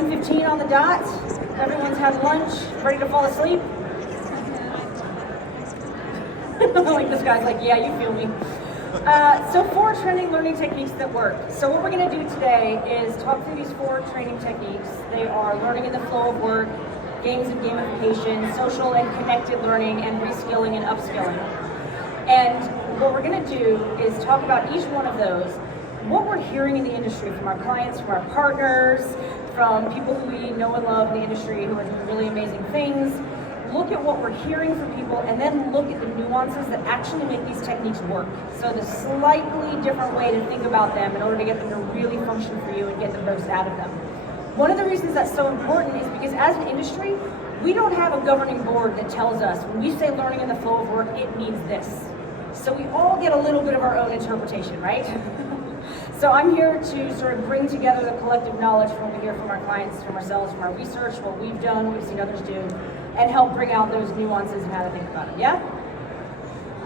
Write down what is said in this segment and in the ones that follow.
1:15 on the dot. Everyone's had lunch, ready to fall asleep. Like this guy's like, yeah, you feel me. So 4 training learning techniques that work. So what we're going to do today is talk through these 4 training techniques. They are learning in the flow of work, games and gamification, social and connected learning, and reskilling and upskilling. And what we're going to do is talk about each one of those, what we're hearing in the industry from our clients, from our partners, from people who we know and love in the industry who are doing really amazing things. Look at what we're hearing from people, and then look at the nuances that actually make these techniques work. So the slightly different way to think about them in order to get them to really function for you and get the most out of them. One of the reasons that's so important is because as an industry, we don't have a governing board that tells us when we say learning in the flow of work, it means this. So we all get a little bit of our own interpretation, right? So I'm here to sort of bring together the collective knowledge from what we hear from our clients, from ourselves, from our research, what we've done, what we've seen others do, and help bring out those nuances and how to think about it, yeah?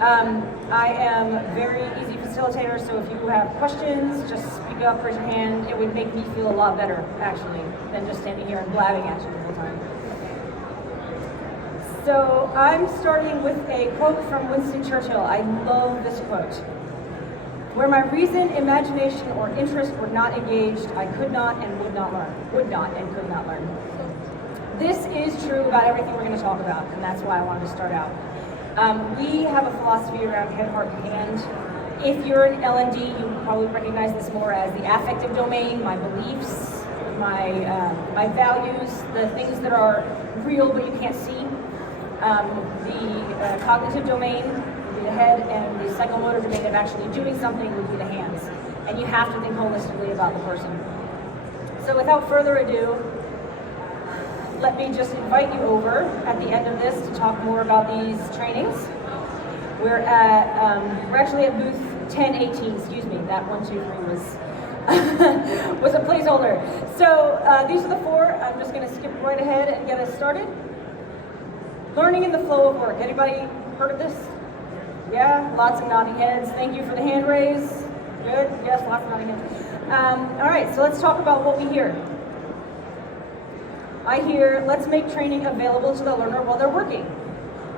I am a very easy facilitator, so if you have questions, just speak up, raise your hand. It would make me feel a lot better, actually, than just standing here and blabbing at you the whole time. So I'm starting with a quote from Winston Churchill. I love this quote. Where my reason, imagination, or interest were not engaged, I could not and would not learn. Would not and could not learn. This is true about everything we're going to talk about, and that's why I wanted to start out. We have a philosophy around head, heart, and hand. If you're an L&D, you probably recognize this more as the affective domain, my beliefs, my values, the things that are real but you can't see. The cognitive domain would be the head, and the psychomotor domain of actually doing something would be the hands. And you have to think holistically about the person. So without further ado, let me just invite you over at the end of this to talk more about these trainings. We're actually at booth 1018, excuse me, that 1, 2, 3 was a placeholder. So these are the 4. I'm just going to skip right ahead and get us started. Learning in the flow of work. Anybody heard of this? Yeah, lots of nodding heads. Thank you for the hand raise. Good, yes, lots of nodding heads. All right, so let's talk about what we hear. I hear, let's make training available to the learner while they're working.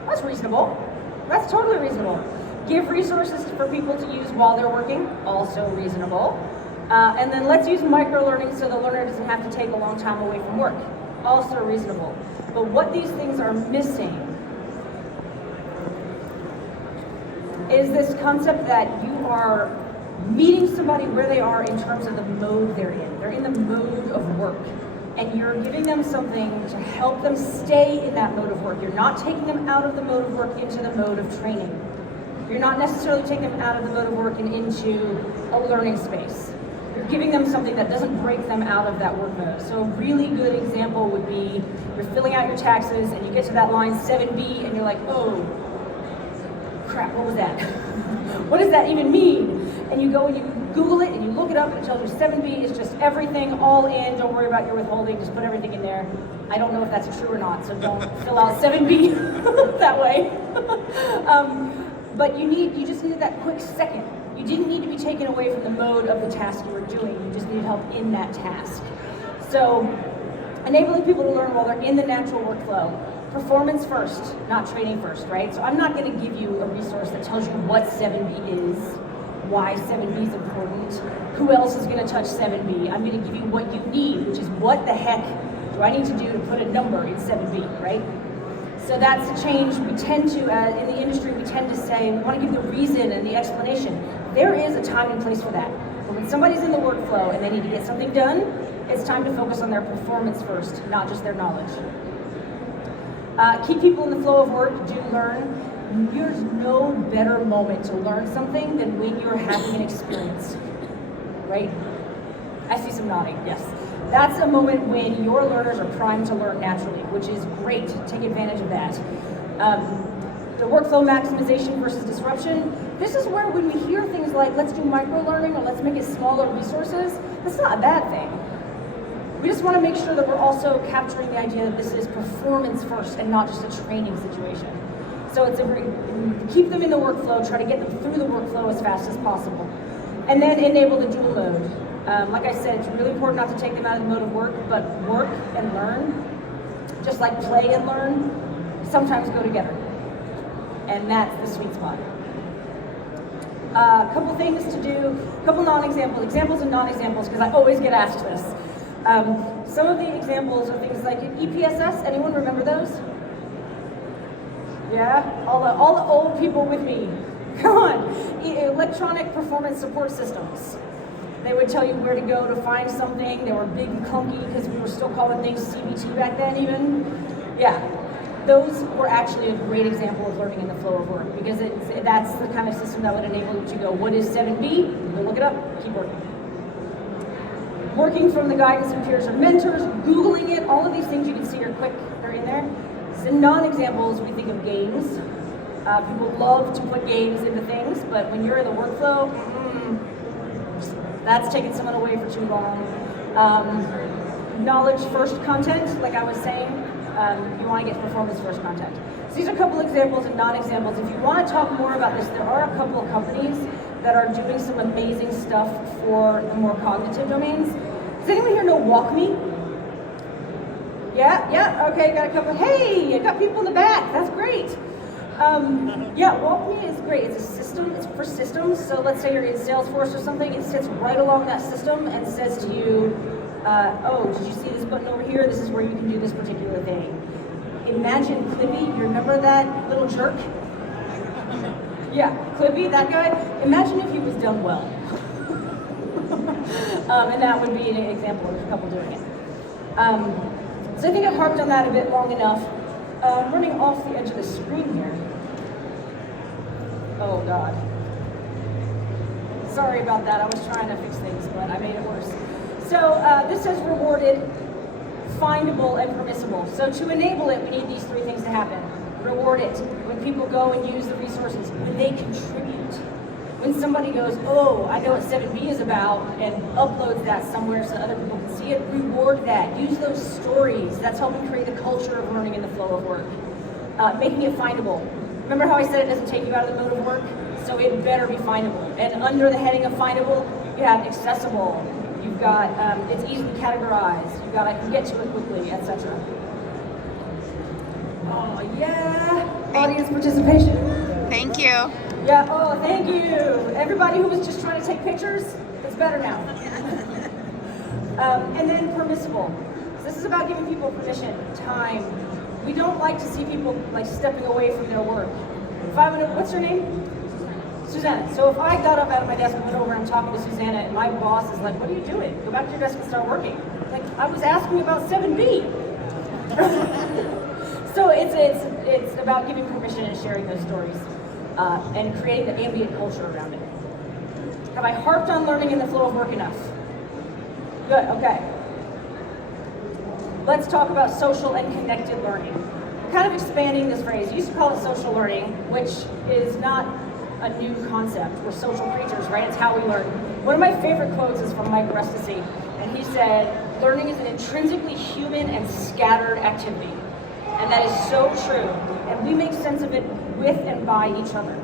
That's reasonable. That's totally reasonable. Give resources for people to use while they're working. Also reasonable. And then let's use microlearning so the learner doesn't have to take a long time away from work. Also reasonable. But what these things are missing is this concept that you are meeting somebody where they are in terms of the mode they're in. They're in the mode of work. And you're giving them something to help them stay in that mode of work. You're not taking them out of the mode of work into the mode of training. You're not necessarily taking them out of the mode of work and into a learning space. You're giving them something that doesn't break them out of that work mode. So a really good example would be you're filling out your taxes and you get to that line 7B and you're like, oh, crap, what was that? What does that even mean? And you go and you Google it and you look it up and it tells you 7B is just everything all in, don't worry about your withholding, just put everything in there. I don't know if that's true or not, so don't fill out 7B that way. But you just needed that quick second. You didn't need to be taken away from the mode of the task you were doing, you just needed help in that task. So, enabling people to learn while they're in the natural workflow. Performance first, not training first, right? So I'm not going to give you a resource that tells you what 7B is, why 7B is important, who else is going to touch 7B. I'm going to give you what you need, which is what the heck do I need to do to put a number in 7B, right? So that's a change we tend to, in the industry, we tend to say, we want to give the reason and the explanation. There is a time and place for that. But when somebody's in the workflow and they need to get something done, it's time to focus on their performance first, not just their knowledge. Keep people in the flow of work, do learn. There's no better moment to learn something than when you're having an experience, right? I see some nodding, yes. That's a moment when your learners are primed to learn naturally, which is great. Take advantage of that. The workflow maximization versus disruption. This is where when we hear things like, let's do microlearning or let's make it smaller resources, that's not a bad thing. We just want to make sure that we're also capturing the idea that this is performance first and not just a training situation. So it's keep them in the workflow, try to get them through the workflow as fast as possible. And then enable the dual mode. Like I said, it's really important not to take them out of the mode of work, but work and learn, just like play and learn, sometimes go together. And that's the sweet spot. A couple things to do, a couple non-examples, examples and non-examples, because I always get asked this. Some of the examples are things like EPSS. Anyone remember those? Yeah? All the old people with me. Come on. Electronic performance support systems. They would tell you where to go to find something. They were big and clunky because we were still calling things CBT back then even. Yeah. Those were actually a great example of learning in the flow of work, because that's the kind of system that would enable you to go, what is 7B? Go look it up, keep working. Working from the guidance of peers or mentors, Googling it, all of these things you can see are quick, they're in there. So non-examples, we think of games. People love to put games into things, but when you're in the workflow, that's taking someone away for too long. Knowledge first content, like I was saying, you want to get performance first content. So these are a couple examples and non-examples. If you want to talk more about this, there are a couple of companies that are doing some amazing stuff for the more cognitive domains. Does anyone here know WalkMe? Yeah, okay, got a couple. Hey, I got people in the back, that's great. Yeah, WalkMe is great. It's a system, it's for systems. So let's say you're in Salesforce or something, it sits right along that system and says to you, oh, did you see this button over here? This is where you can do this particular thing. Imagine Clippy, you remember that little jerk? Yeah, Clippy, that guy. Imagine if he was done well. And that would be an example of a couple doing it. So I think I've harped on that a bit long enough. Running off the edge of the screen here. Oh God. Sorry about that, I was trying to fix things, but I made it worse. So this says rewarded, findable, and permissible. So to enable it, we need these three things to happen. Reward it, when people go and use the resources, when they contribute. When somebody goes, oh, I know what 7B is about, and uploads that somewhere so other people can see it, reward that. Use those stories. That's helping create the culture of learning in the flow of work. Making it findable. Remember how I said it doesn't take you out of the mode of work? So it better be findable. And under the heading of findable, you have accessible. You've got, it's easily categorized. You've got, I can get to it quickly, etc. Oh, yeah. Audience participation. Thank you. Yeah, oh, thank you. Everybody who was just trying to take pictures, it's better now. And then permissible. So this is about giving people permission, time. We don't like to see people like stepping away from their work. If I would, what's your name? Susanna. So if I got up out of my desk and went over and I'm talking to Susanna and my boss is like, what are you doing? Go back to your desk and start working. Like, I was asking about 7B. So it's about giving permission and sharing those stories. And creating the ambient culture around it. Have I harped on learning in the flow of work enough? Good, okay. Let's talk about social and connected learning. Kind of expanding this phrase. You used to call it social learning, which is not a new concept. We're social creatures, right? It's how we learn. One of my favorite quotes is from Mike Reskilling, and he said, learning is an intrinsically human and scattered activity. And that is so true. And we make sense of it with and by each other.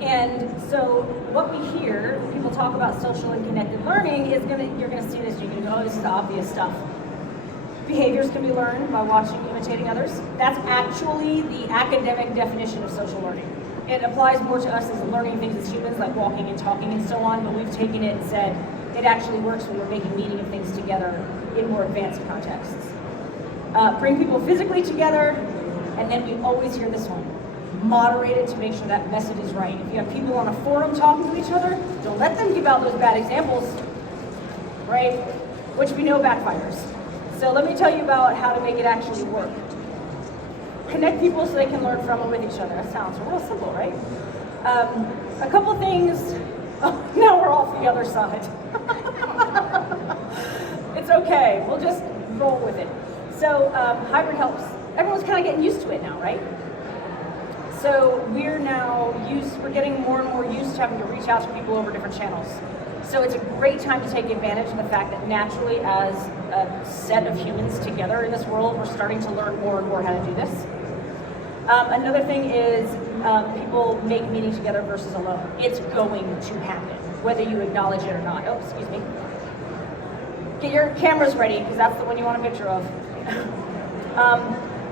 And so what we hear when people talk about social and connected learning is you're gonna see this, you're gonna go, oh, this is the obvious stuff. Behaviors can be learned by watching, imitating others. That's actually the academic definition of social learning. It applies more to us as learning things as humans, like walking and talking and so on, but we've taken it and said it actually works when we're making meaning of things together in more advanced contexts. Bring people physically together, and then we always hear this one. Moderate it to make sure that message is right. If you have people on a forum talking to each other, don't let them give out those bad examples, right? Which we know backfires. So let me tell you about how to make it actually work. Connect people so they can learn from and with each other. That sounds real simple, right? A couple things. Oh, now we're off the other side. It's okay. We'll just roll with it. So hybrid helps. Everyone's kind of getting used to it now, right? So we're getting more and more used to having to reach out to people over different channels. So it's a great time to take advantage of the fact that naturally, as a set of humans together in this world, we're starting to learn more and more how to do this. Another thing is people make meaning together versus alone. It's going to happen. whether you acknowledge it or not. Oh, excuse me. Get your cameras ready, because that's the one you want a picture of.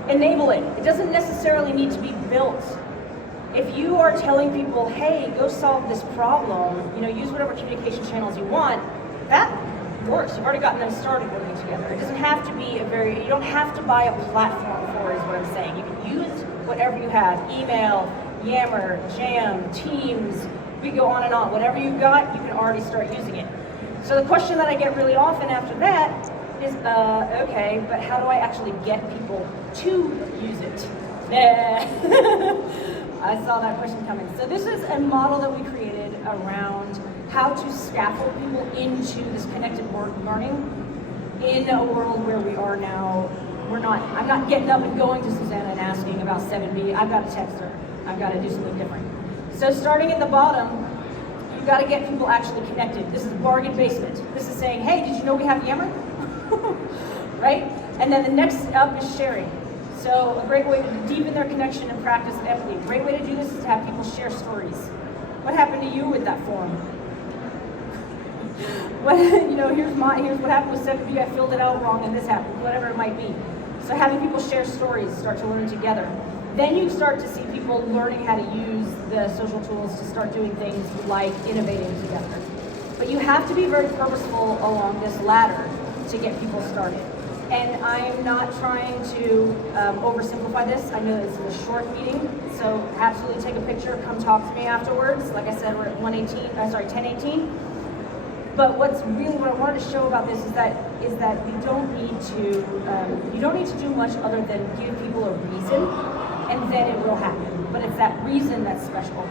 Enable it. It doesn't necessarily need to be built. If you are telling people, hey, go solve this problem, use whatever communication channels you want, that works. You've already gotten them started working together. It doesn't have to be you don't have to buy a platform for it, is what I'm saying. You can use whatever you have. Email, Yammer, Jam, Teams, we go on and on. Whatever you've got, you can already start using it. So the question that I get really often after that is, okay, but how do I actually get people to use it? I saw that question coming. So this is a model that we created around how to scaffold people into this connected learning in a world where we are now. I'm not getting up and going to Susanna and asking about 7B. I've got to text her. I've got to do something different. So starting at the bottom, you've got to get people actually connected. This is bargain basement. This is saying, hey, did you know we have Yammer? Right? And then the next up is sharing. So a great way to deepen their connection and practice empathy. A great way to do this is to have people share stories. What happened to you with that form? Here's what happened with 7B. I filled it out wrong and this happened, whatever it might be. So having people share stories, start to learn together. Then you start to see people learning how to use the social tools to start doing things like innovating together. But you have to be very purposeful along this ladder to get people started. And I'm not trying to oversimplify this. I know this is a short meeting, so absolutely take a picture, come talk to me afterwards. Like I said, we're at 10:18. But what I wanted to show about this is that you don't need to do much other than give people a reason, and then it will happen. But it's that reason that's special.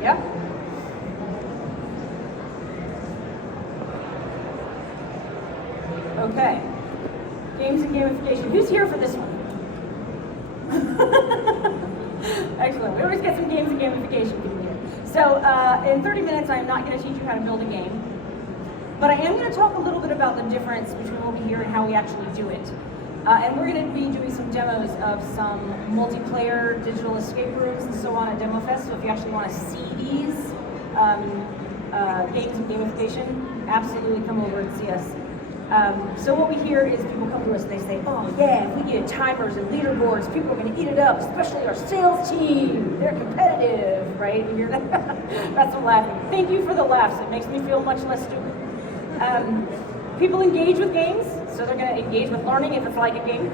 Yep. Okay. Games and gamification. Who's here for this one? Excellent. We always get some games and gamification people here. So in 30 minutes, I'm not going to teach you how to build a game, but I am going to talk a little bit about the difference between what we hear and how we actually do it. And we're going to be doing some demos of some multiplayer digital escape rooms and so on at Demo Fest. So if you actually want to see these games and gamification, absolutely come over and see us. So what we hear is people come to us and they say, oh yeah, if we get timers and leaderboards, people are going to eat it up, especially our sales team. They're competitive, right? You hear that? That's some laughing. Thank you for the laughs. It makes me feel much less stupid. People engage with games, so they're going to engage with learning if it's like a game.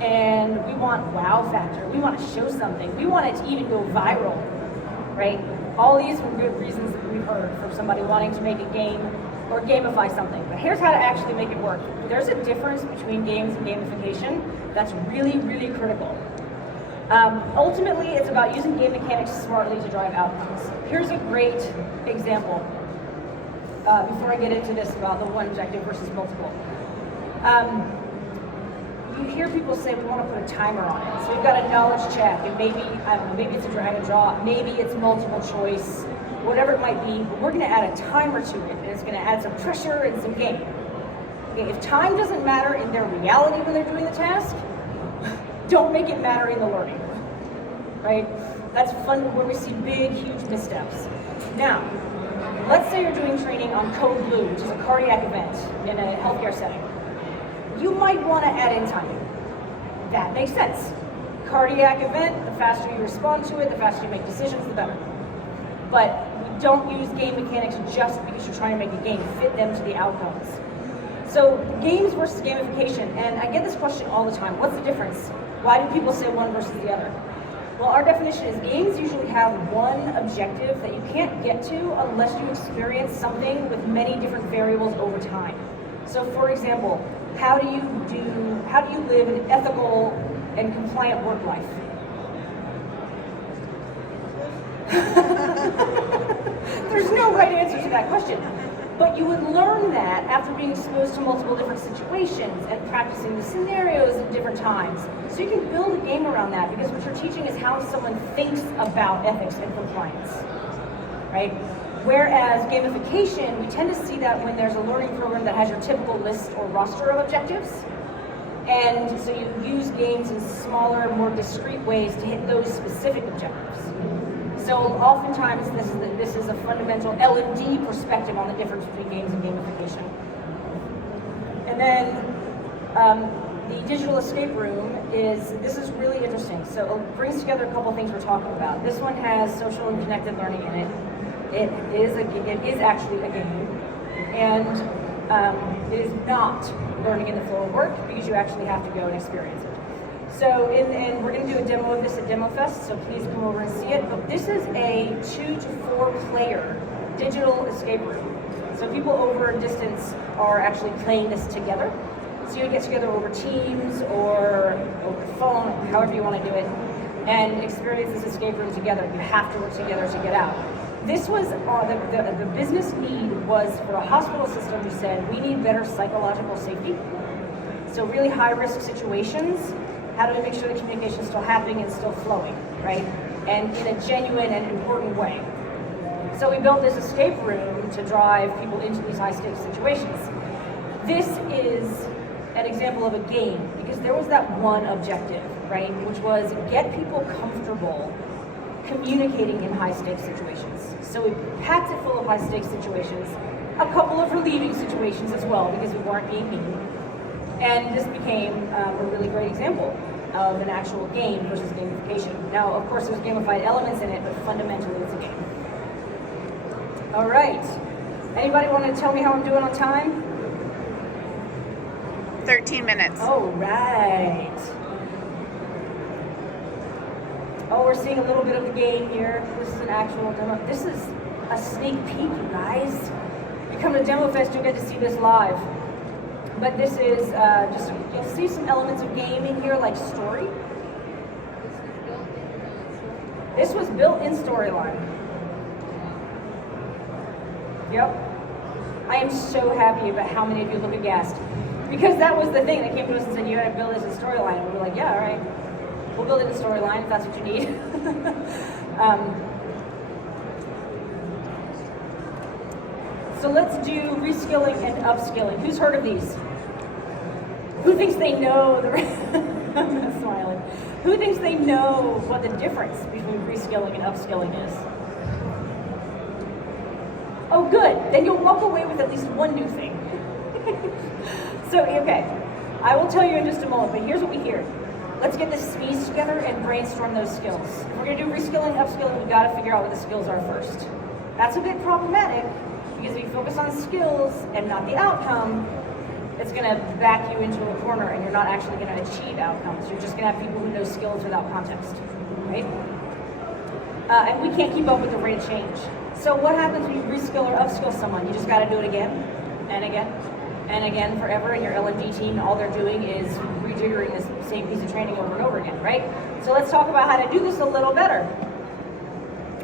And we want wow factor. We want to show something. We want it to even go viral, right? All these are good reasons that we've heard from somebody wanting to make a game or gamify something. But here's how to actually make it work. There's a difference between games and gamification that's really, really critical. Ultimately, it's about using game mechanics smartly to drive outcomes. Here's a great example. Before I get into this about the one objective versus multiple. You hear people say we want to put a timer on it. So we've got a knowledge check, and maybe, I don't know, maybe it's a drag and drop, maybe it's multiple choice, whatever it might be, but we're going to add a timer to it, and it's going to add some pressure and some game. Okay, if time doesn't matter in their reality when they're doing the task, don't make it matter in the learning, right? That's fun where we see big, huge missteps. Now, let's say you're doing training on Code Blue, which is a cardiac event in a healthcare setting. You might want to add in timing. That makes sense. Cardiac event, the faster you respond to it, the faster you make decisions, the better. But we don't use game mechanics just because you're trying to make a game, fit them to the outcomes. So games versus gamification, and I get this question all the time. What's the difference? Why do people say one versus the other? Well, our definition is games usually have one objective that you can't get to unless you experience something with many different variables over time. So for example, how do you live an ethical and compliant work life? There's no right answer to that question. But you would learn that after being exposed to multiple different situations and practicing the scenarios at different times. So you can build a game around that, because what you're teaching is how someone thinks about ethics and compliance, right? Whereas gamification, we tend to see that when there's a learning program that has your typical list or roster of objectives. And so you use games in smaller, more discrete ways to hit those specific objectives. So oftentimes this is a fundamental L&D perspective on the difference between games and gamification. And then the digital escape room this is really interesting. So it brings together a couple things we're talking about. This one has social and connected learning in it. It is actually a game, and it is not learning in the flow of work because you actually have to go and experience it. So, and we're going to do a demo of this at DemoFest, so please come over and see it. But this is a 2 to 4 player digital escape room. So people over a distance are actually playing this together. So you get together over Teams or over the phone, however you want to do it, and experience this escape room together. You have to work together to get out. This was, the business need was for a hospital system who said, we need better psychological safety. So really high risk situations, how do we make sure the communication is still happening and still flowing, right? And in a genuine and important way. So we built this escape room to drive people into these high stakes situations. This is an example of a game because there was that one objective, right? Which was get people comfortable communicating in high stakes situations. So we packed it full of high stakes situations, a couple of relieving situations as well because we weren't being mean. And this became a really great example of an actual game versus gamification. Now, of course, there's gamified elements in it, but fundamentally it's a game. All right. Anybody want to tell me how I'm doing on time? 13 minutes. All right. Oh, we're seeing a little bit of the game here. This is an actual demo. This is a sneak peek, you guys. You come to DemoFest, you'll get to see this live. But this is just, you'll see some elements of game in here, like story. This was built in Storyline. Yep. I am so happy about how many of you look aghast. Because that was the thing. They came to us and said, you gotta build this in Storyline. And we were like, yeah, all right. We'll build it in Storyline if that's what you need. So let's do reskilling and upskilling. Who's heard of these? Who thinks they know I'm not smiling. Who thinks they know what the difference between reskilling and upskilling is? Oh, good. Then you'll walk away with at least one new thing. So, okay. I will tell you in just a moment, but here's what we hear. Let's get the SMEs together and brainstorm those skills. If we're going to do reskilling and upskilling, we've got to figure out what the skills are first. That's a bit problematic because if you focus on skills and not the outcome, it's going to back you into a corner and you're not actually going to achieve outcomes. You're just going to have people who know skills without context, right? And we can't keep up with the rate of change. So what happens when you reskill or upskill someone? You just got to do it again and again and again forever, and your L&D team, all they're doing is rejiggering this same piece of training over and over again, right? So let's talk about how to do this a little better.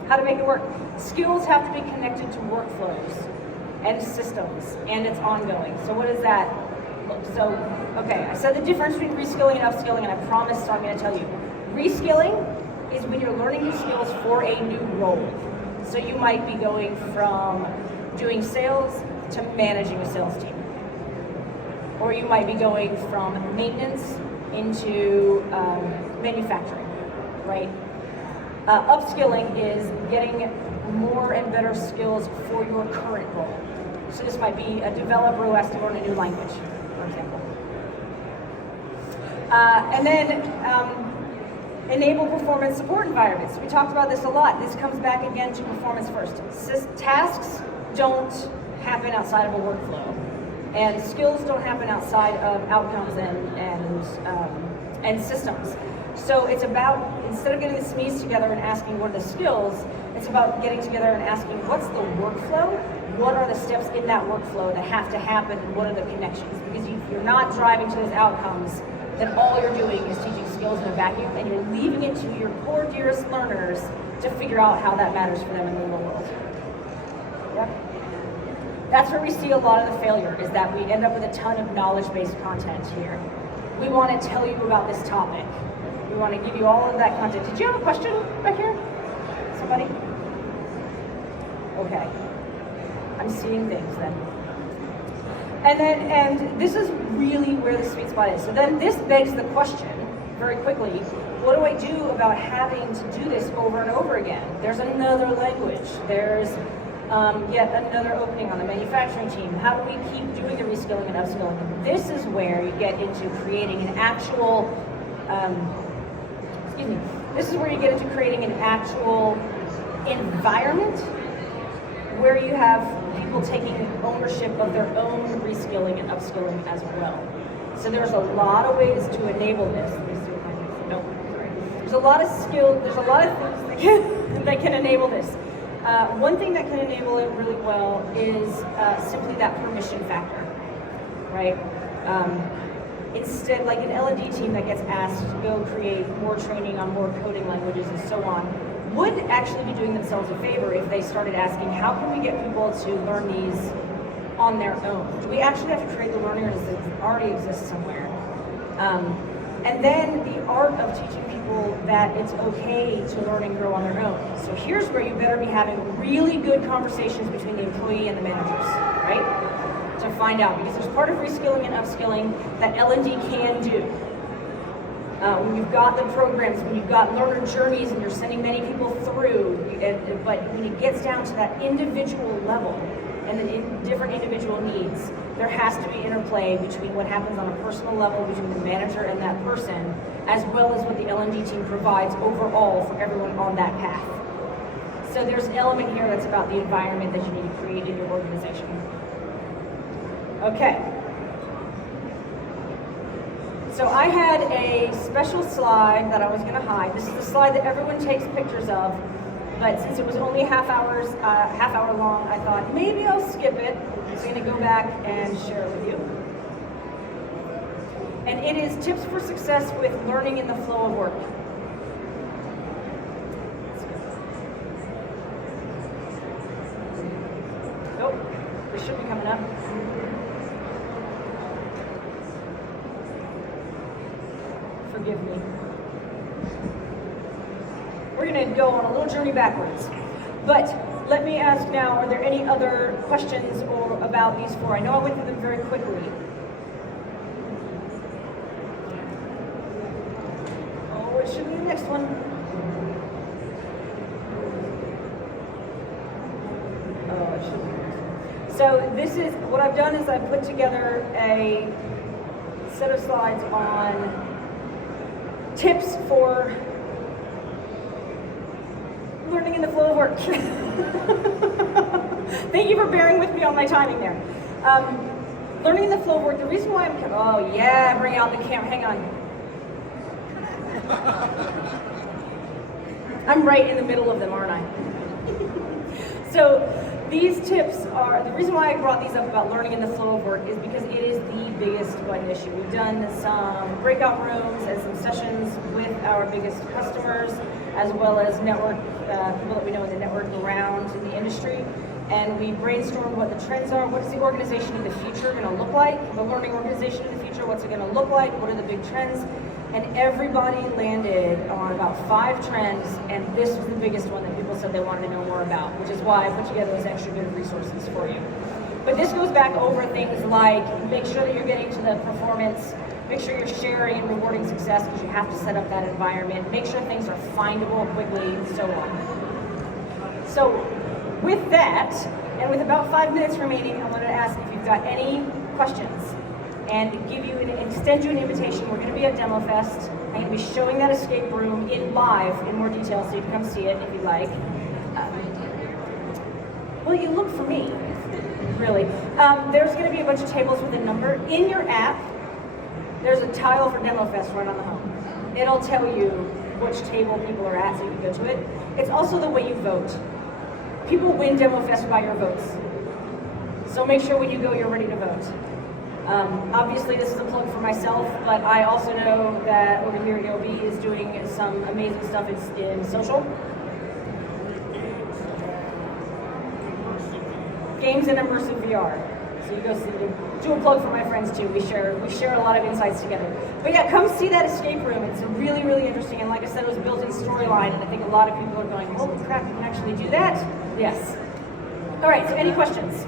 How to make it work. Skills have to be connected to workflows and systems, and it's ongoing. So what does that look? So, okay, I said the difference between reskilling and upskilling, and I promised, so I'm going to tell you. Reskilling is when you're learning new skills for a new role. So you might be going from doing sales to managing a sales team. Or you might be going from maintenance into manufacturing, right? Upskilling is getting more and better skills for your current role. So this might be a developer who has to learn a new language, for example. And then enable performance support environments. We talked about this a lot. This comes back again to performance first. Tasks don't happen outside of a workflow. And skills don't happen outside of outcomes and systems. So it's about, instead of getting the SMEs together and asking what are the skills, it's about getting together and asking what's the workflow, what are the steps in that workflow that have to happen, and what are the connections? Because if you're not driving to those outcomes, then all you're doing is teaching skills in a vacuum, and you're leaving it to your poor dearest learners to figure out how that matters for them in the real world. Yep. That's where we see a lot of the failure, is that we end up with a ton of knowledge-based content here. We want to tell you about this topic. We want to give you all of that content. Did you have a question back here? Somebody? Okay. I'm seeing things then. And this is really where the sweet spot is. So then this begs the question, very quickly, What do I do about having to do this over and over again? There's another language. There's yet another opening on the manufacturing team. How do we keep doing the reskilling and upskilling? And this is where you get into creating an actual, this is where you get into creating an actual environment where you have people taking ownership of their own reskilling and upskilling as well. So there's a lot of ways to enable this. There's a lot of there's a lot of things that can enable this. One thing that can enable it really well is simply that permission factor, right? Instead, like an L&D team that gets asked to go create more training on more coding languages and so on, would actually be doing themselves a favor if they started asking, how can we get people to learn these on their own? Do we actually have to create the learning, or does it already exist somewhere? And then the art of teaching people that it's okay to learn and grow on their own. So here's where you better be having really good conversations between the employee and the managers, right? To find out, because there's part of reskilling and upskilling that L&D can do. When you've got the programs, when you've got learner journeys and you're sending many people through, but when it gets down to that individual level and the different individual needs, there has to be interplay between what happens on a personal level between the manager and that person, as well as what the L&D team provides overall for everyone on that path. So there's an element here that's about the environment that you need to create in your organization. Okay. So I had a special slide that I was going to hide. This is the slide that everyone takes pictures of, but since it was only half hour long, I thought maybe I'll skip it. I'm going to go back and share it with you. And it is tips for success with learning in the flow of work. Oh, this should be coming up. Forgive me. We're going to go on a little journey backwards. But let me ask now, are there any other questions or about these four? I know I went through them very quickly. Oh, it should be the next one. Oh, it should be the next one. So this is, what I've done is I've put together a set of slides on tips for learning in the flow of work. Thank you for bearing with me on my timing there. Learning in the flow of work, the reason why I'm, oh yeah, bring out the camera, hang on. I'm right in the middle of them, aren't I? So these tips are, the reason why I brought these up about learning in the flow of work is because it is the biggest button issue. We've done some breakout rooms and some sessions with our biggest customers, as well as network people that we know in the network around in the industry. And we brainstormed what the trends are, what is the organization in the future going to look like, the learning organization in the future, what's it going to look like, what are the big trends, and everybody landed on about 5 trends, and this was the biggest one that people said they wanted to know more about, which is why I put together those extra good resources for you. But this goes back over things like make sure that you're getting to the performance, make sure you're sharing and rewarding success because you have to set up that environment, make sure things are findable quickly, and so on. So with that, and with about 5 minutes remaining, I wanted to ask if you've got any questions and extend you an invitation. We're going to be at Demo Fest. I'm going to be showing that escape room live in more detail, so you can come see it if you'd like. Well, you look for me, really. There's going to be a bunch of tables with a number. In your app, there's a tile for Demo Fest right on the home. It'll tell you which table people are at, so you can go to it. It's also the way you vote. People win Demo Fest by your votes. So make sure when you go, you're ready to vote. Obviously, this is a plug for myself, but I also know that over here at EOB is doing some amazing stuff in social. Games and immersive VR. So you go do a plug for my friends too. We share a lot of insights together. But yeah, come see that escape room. It's really, really interesting. And like I said, it was a built-in storyline, and I think a lot of people are going, holy crap, you can actually do that? Yes. All right, so any questions?